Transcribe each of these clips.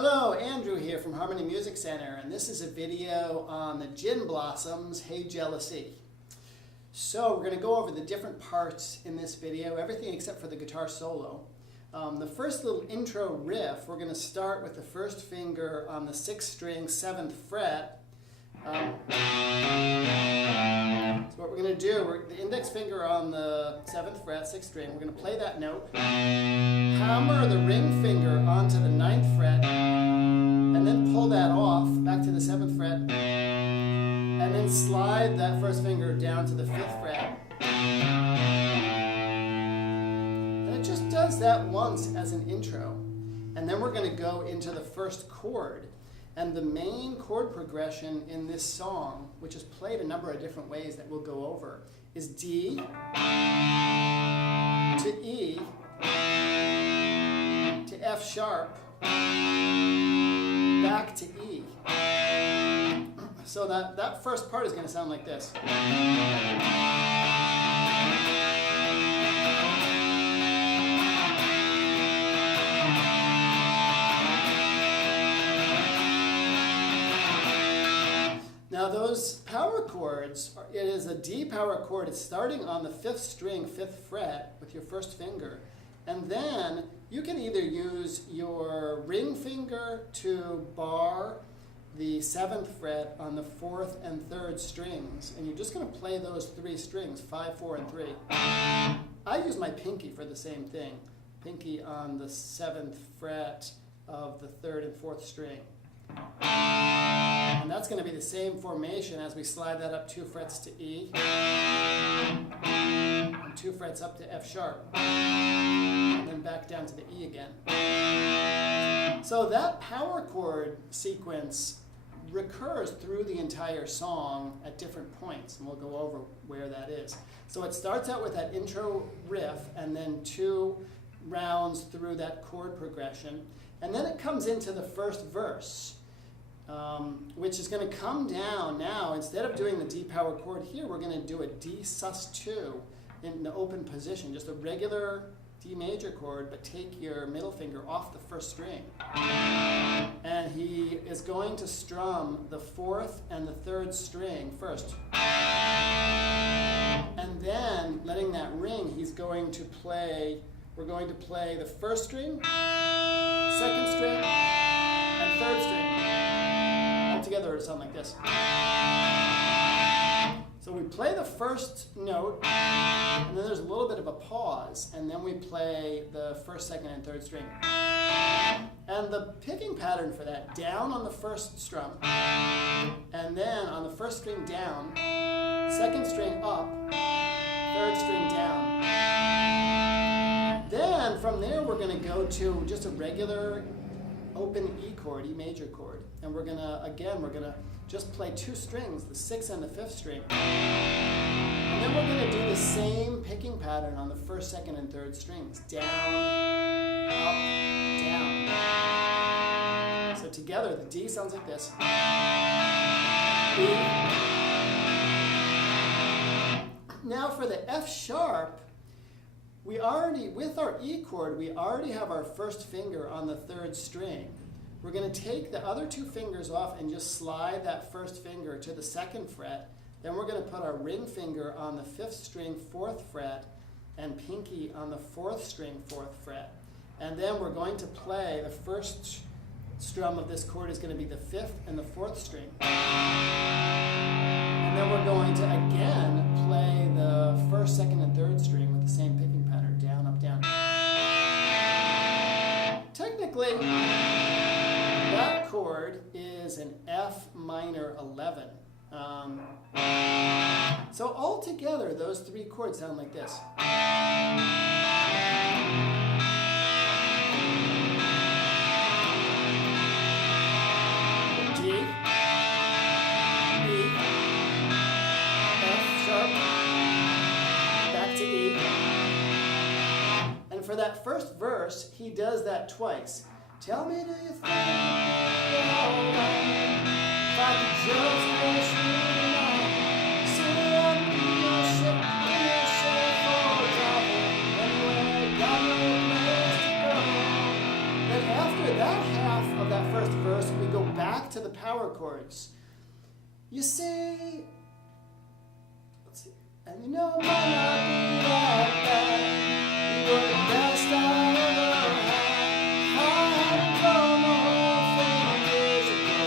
Hello, Andrew here from Harmony Music Center, and this is a video on the Gin Blossoms, Hey Jealousy. So we're going to go over the different parts in this video, everything except for the guitar solo. The first little intro riff, we're going to start with the first finger on the 6th string, 7th fret. So what we're going to do, the index finger on the 7th fret, 6th string, we're going to play that note, hammer the ring finger onto the 9th fret, and then pull that off back to the 7th fret, and then slide that first finger down to the 5th fret. And it just does that once as an intro. And then we're going to go into the first chord. And the main chord progression in this song, which is played a number of different ways that we'll go over, is D to E to F sharp, back to E. So that first part is going to sound like this. Now those power chords, it is a D power chord. It's starting on the 5th string, 5th fret with your first finger. And then you can either use your ring finger to bar the 7th fret on the 4th and 3rd strings. And you're just going to play those 3 strings, 5, 4, and 3. I use my pinky for the same thing. Pinky on the 7th fret of the 3rd and 4th string. And that's going to be the same formation as we slide that up 2 frets to E, and 2 frets up to F sharp, and then back down to the E again. So that power chord sequence recurs through the entire song at different points, and we'll go over where that is. So it starts out with that intro riff, and then 2 rounds through that chord progression, and then it comes into the first verse. Which is going to come down now. Instead of doing the D power chord here, we're going to do a D sus2 in the open position, just a regular D major chord, but take your middle finger off the 1st string. And he is going to strum the 4th and the 3rd string first. And then, letting that ring, we're going to play the 1st string, 2nd string, and 3rd string. Together it'll sound like this. So we play the first note, and then there's a little bit of a pause, and then we play the 1st, 2nd, and 3rd string. And the picking pattern for that, down on the 1st strum, and then on the 1st string down, 2nd string up, 3rd string down. Then from there we're going to go to just a regular open E chord, E major chord. And we're gonna just play 2 strings, the 6th and the 5th string. And then we're gonna do the same picking pattern on the 1st, 2nd, and 3rd strings. Down, up, down. So together, the D sounds like this. E. Now for the F sharp, with our E chord, we already have our 1st finger on the 3rd string. We're going to take the other 2 fingers off and just slide that 1st finger to the 2nd fret. Then we're going to put our ring finger on the 5th string, 4th fret, and pinky on the 4th string, 4th fret. And then we're going to play, the first strum of this chord is going to be the 5th and the 4th string. And then we're going to again play the 1st, 2nd, and 3rd string with the same picking pattern, down, up, down. Technically, that chord is an F minor 11. So all together, those 3 chords sound like this. D, E, F sharp, back to E. And for that first verse, he does that twice. Tell me, do you think it'd be alright if I could just wish you tonight? Sit on your ship in your sail for travel. Anyway, got no place to go. Then after that half of that first back to the power chords. You see, let's see, and you know it might not be that bad. You were the best I ever had. I hadn't grown the whole thing years ago.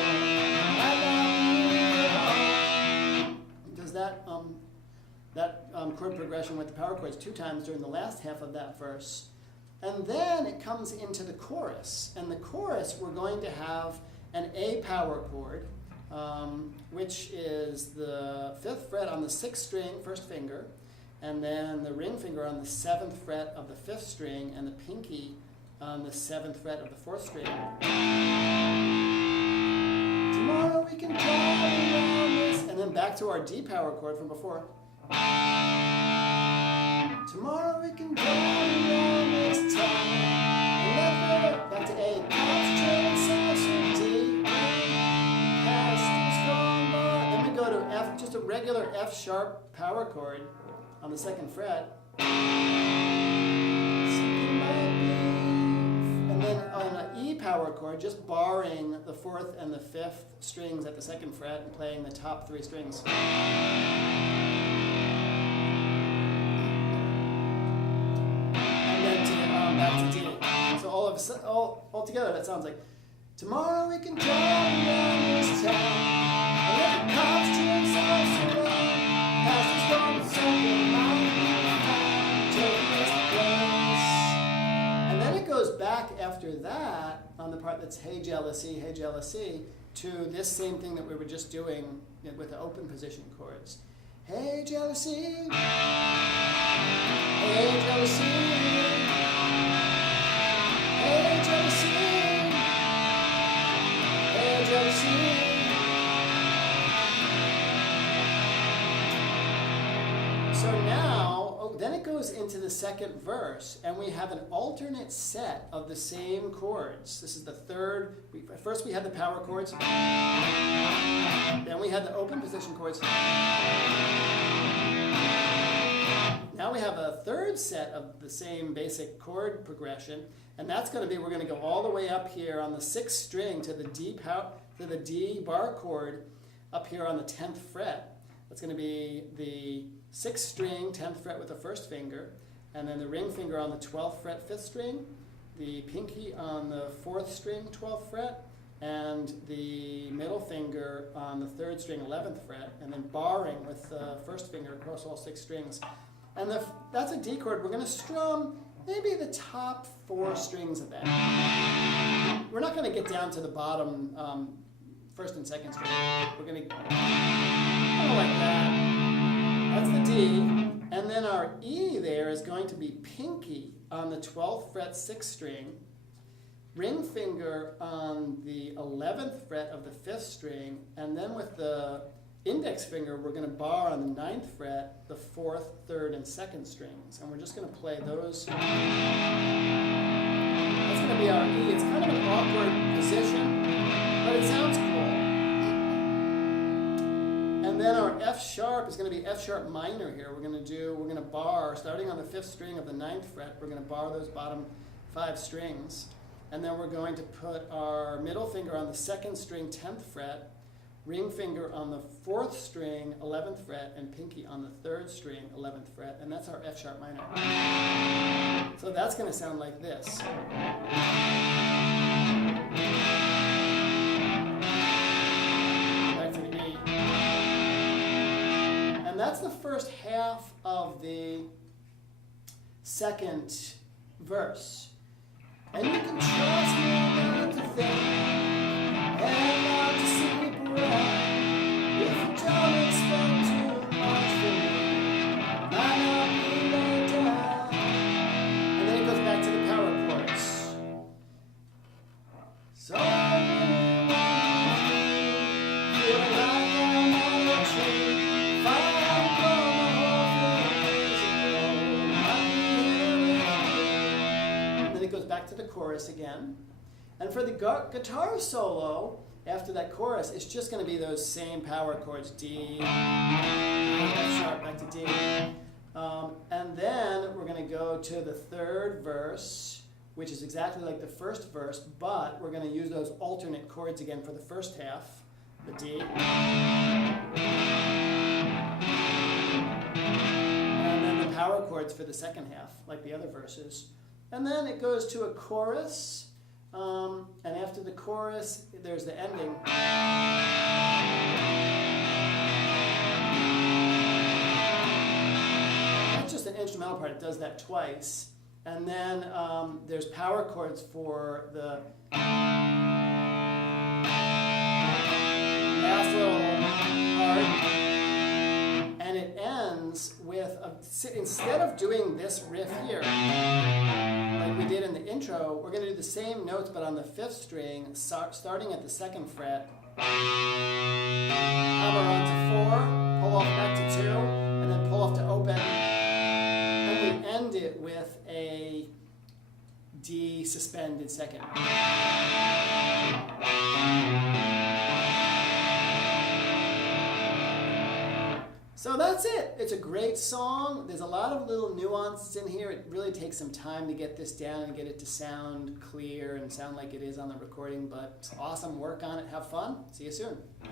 Might not be wrong. Does that chord progression with the power chords 2 times during the last half of that verse. And then it comes into the chorus. And the chorus, we're going to have an A power chord, which is the 5th fret on the 6th string, 1st finger, and then the ring finger on the 7th fret of the 5th string, and the pinky on the 7th fret of the 4th string. Tomorrow we can drive around this, and then back to our D power chord from before. Tomorrow we can drive around this town. Back to A. Past train, D. Past is gone by. Then we go to F, just a regular F sharp power chord on the 2nd fret. And then on an E power chord, just barring the 4th and the 5th strings at the 2nd fret and playing the top 3 strings. Back to D. So all together that sounds like, tomorrow we can drive around this town, and let the cops turn us around, past the storm and something take this place. And then it goes back after that on the part that's hey jealousy, to this same thing that we were just doing with the open position chords. Hey jealousy, hey jealousy. Hey, jealousy. Hey, jealousy. So now, then it goes into the 2nd verse, and we have an alternate set of the same chords. This is the 3rd. First we had the power chords. Then we had the open position chords. Now we have a 3rd set of the same basic chord progression, and that's going to be, we're going to go all the way up here on the 6th string to the D bar chord up here on the 10th fret. That's going to be the 6th string, 10th fret with the 1st finger, and then the ring finger on the 12th fret, 5th string, the pinky on the 4th string, 12th fret, and the middle finger on the 3rd string, 11th fret, and then barring with the 1st finger across all 6 strings. And that's a D chord. We're going to strum maybe the top 4 strings of that. We're not going to get down to the bottom 1st and 2nd string. We're going to kind of like that. That's the D. And then our E there is going to be pinky on the 12th fret, 6th string, ring finger on the 11th fret of the 5th string, and then with the index finger, we're going to bar on the 9th fret, the 4th, 3rd, and 2nd strings. And we're just going to play those. That's going to be our E. It's kind of an awkward position, but it sounds cool. And then our F sharp is going to be F sharp minor here. We're going to bar, starting on the 5th string of the 9th fret, we're going to bar those bottom 5 strings. And then we're going to put our middle finger on the 2nd string, 10th fret, ring finger on the 4th string, 11th fret, and pinky on the 3rd string, 11th fret, and that's our F sharp minor. So that's going to sound like this. Back to the E. And that's the first half of the 2nd verse. And you can trust me not to think and not to sleep around. If you don't expect too much from me, might not be laid down. And then it goes back to the power chords. So feel like I'm on a tree, fire blown the whole thing. Then it goes back to the chorus again. And for the guitar solo, after that chorus, it's just going to be those same power chords, D, F sharp, back to D. And then we're going to go to the 3rd verse, which is exactly like the first verse, but we're going to use those alternate chords again for the first half, the D. And then the power chords for the second half, like the other verses. And then it goes to a chorus, and after the chorus, there's the ending. That's just an instrumental part. It does that twice. And then there's power chords for the last little part. And it ends with, instead of doing this riff here, like we did in the intro, we're going to do the same notes but on the 5th string, starting at the 2nd fret. Hammer on to 4, pull off back to 2, and then pull off to open. And we end it with a D suspended second. So that's it. It's a great song. There's a lot of little nuances in here. It really takes some time to get this down and get it to sound clear and sound like it is on the recording, but it's awesome. Work on it. Have fun. See you soon.